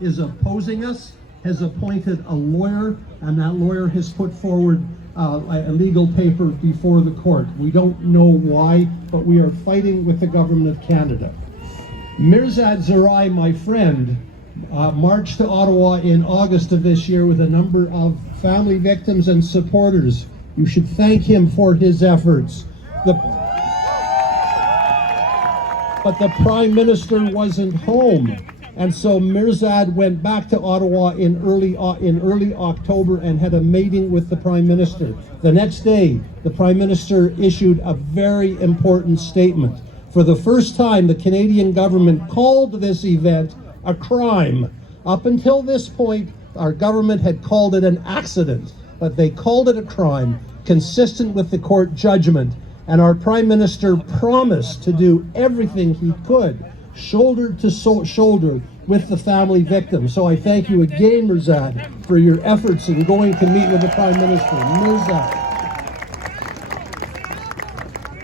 is opposing us, has appointed a lawyer, and that lawyer has put forward a legal paper before the court. We don't know why, but we are fighting with the government of Canada. Mirzad Zarai, my friend, marched to Ottawa in August of this year with a number of family victims and supporters. You should thank him for his efforts. But the Prime Minister wasn't home. And so Mirzad went back to Ottawa in early October and had a meeting with the Prime Minister. The next day, the Prime Minister issued a very important statement. For the first time, the Canadian government called this event a crime. Up until this point, our government had called it an accident, but they called it a crime, consistent with the court judgment. And our Prime Minister promised to do everything he could, shoulder to shoulder with the family victims. So I thank you again, Mirzad, for your efforts in going to meet with the Prime Minister. Mirzad,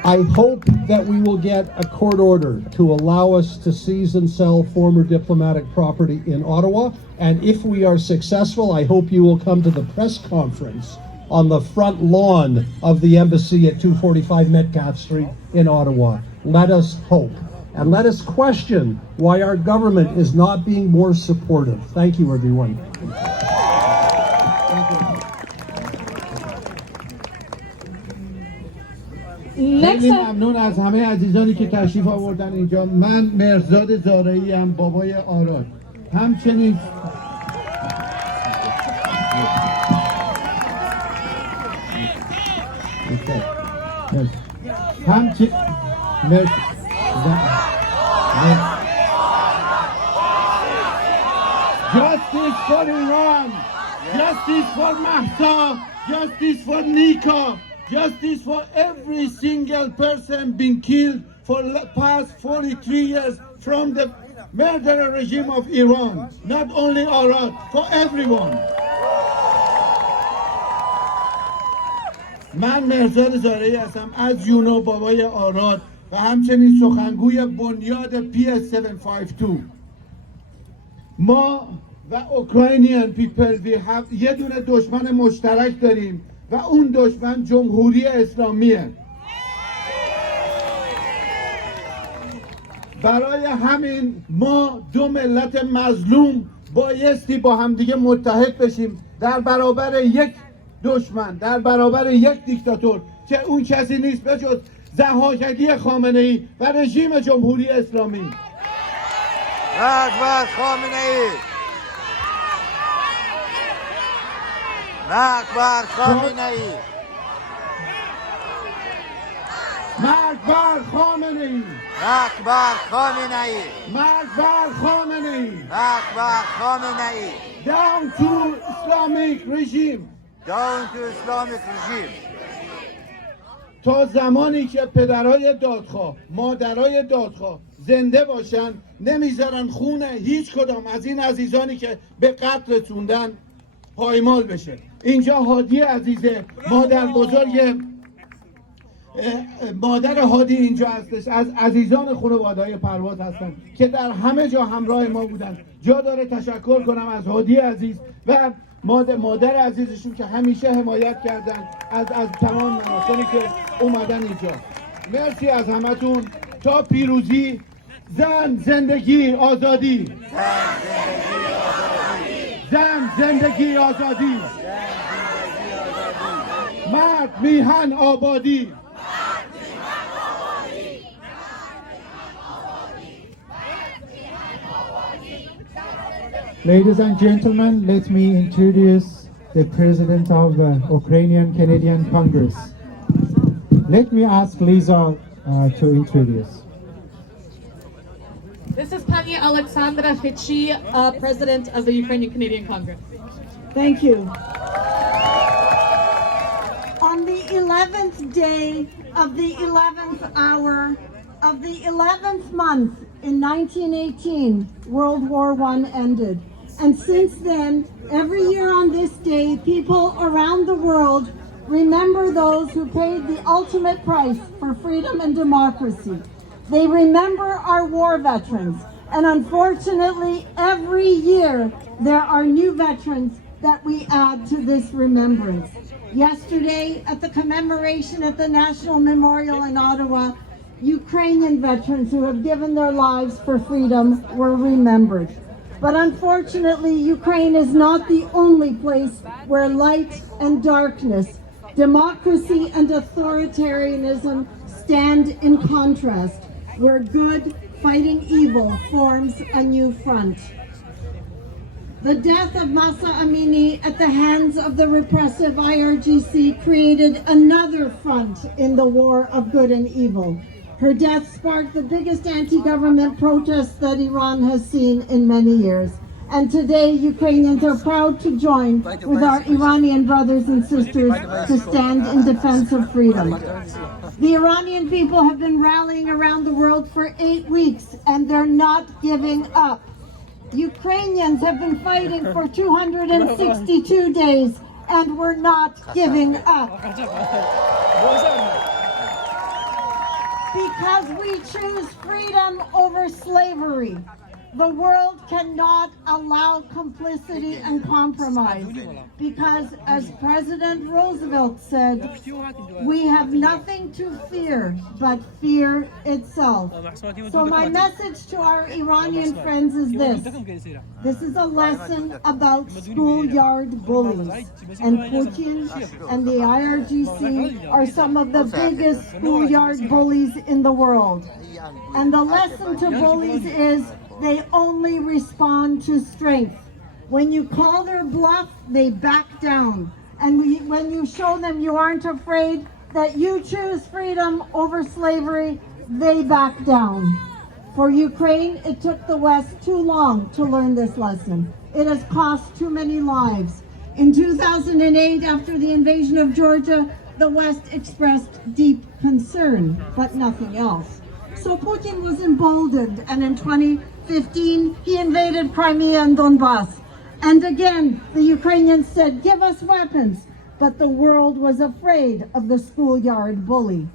I hope that we will get a court order to allow us to seize and sell former diplomatic property in Ottawa. And if we are successful, I hope you will come to the press conference on the front lawn of the embassy at 245 Metcalfe Street in Ottawa. Let us hope. And let us question why our government is not being more supportive. Thank you, everyone. خیلی ممنون از همه عزیزانی که تشریف آوردن اینجا. من مرزاد زارعی ام، بابای آراد. همچنین Justice for Iran, justice for Mahsa, justice for Nika, justice for every single person being killed for the past 43 years from the murderer regime of Iran. Not only Arad, for everyone. من مرزاد زارعی هستم از یونو، بابای آراد و همچنین سخنگوی بنیاد PS752. ما و اوکراینیان پیپل یه دونه دشمن مشترک داریم و اون دشمن جمهوری اسلامیه. برای همین ما دو ملت مظلوم بایستی با همدیگه متحد بشیم در برابر یک دشمن، در برابر یک دیکتاتور که اون کسی نیست به جز ضحاکگی خامنه‌ای و رژیم جمهوری اسلامی. اکبر خامنه‌ای، اکبر خامنه‌ای، اکبر خامنه‌ای، اکبر خامنه‌ای، اکبر خامنه‌ای، اکبر خامنه‌ای. Down to Islamic regime. Down to Islamic regime. تا زمانی که پدرای دادخواه، مادرای دادخواه زنده باشن نمیذارن خون هیچ کدام از این عزیزانی که به قتل رسوندن پایمال بشه. اینجا هادی عزیزه، مادر بزرگ مادر هادی اینجا هستش، از عزیزان خانواده‌های پرواز هستن که در همه جا همراه ما بودن. جا داره تشکر کنم از هادی عزیز و مادر عزیزشون که همیشه حمایت کردن از تمام مناسانی که اومدن اینجا. مرسی از همتون. تا پیروزی. زن زندگی آزادی، زن زندگی آزادی، مرد میهن آبادی. Ladies and gentlemen, let me introduce the President of the Ukrainian Canadian Congress. Let me ask Lisa to introduce. This is Pani Alexandra Hichi, President of the Ukrainian Canadian Congress. Thank you. On the 11th day of the 11th hour of the 11th month in 1918, World War I ended. And since then, every year on this day, people around the world remember those who paid the ultimate price for freedom and democracy. They remember our war veterans, And unfortunately, every year there are new veterans that we add to this remembrance. Yesterday, at the commemoration at the National Memorial in Ottawa, Ukrainian veterans who have given their lives for freedom were remembered. But unfortunately, Ukraine is not the only place where light and darkness, democracy and authoritarianism stand in contrast, where good fighting evil forms a new front. The death of Mahsa Amini at the hands of the repressive IRGC created another front in the war of good and evil. Her death sparked the biggest anti-government protests that Iran has seen in many years. And today, Ukrainians are proud to join with our Iranian brothers and sisters to stand in defense of freedom. The Iranian people have been rallying around the world for 8 weeks, and they're not giving up. Ukrainians have been fighting for 262 days, and we're not giving up. Because we choose freedom over slavery. The world cannot allow complicity and compromise because, as President Roosevelt said, we have nothing to fear but fear itself. So my message to our Iranian friends is this. This is a lesson about schoolyard bullies, and Putin and the IRGC are some of the biggest schoolyard bullies in the world. And the lesson to bullies is they only respond to strength. When you call their bluff, they back down. And when you show them you aren't afraid, that you choose freedom over slavery, they back down. For Ukraine, it took the West too long to learn this lesson. It has cost too many lives. In 2008, after the invasion of Georgia, the West expressed deep concern, but nothing else. So Putin was emboldened, and in 2015, he invaded Crimea and Donbass. And again, the Ukrainians said, give us weapons. But the world was afraid of the schoolyard bully.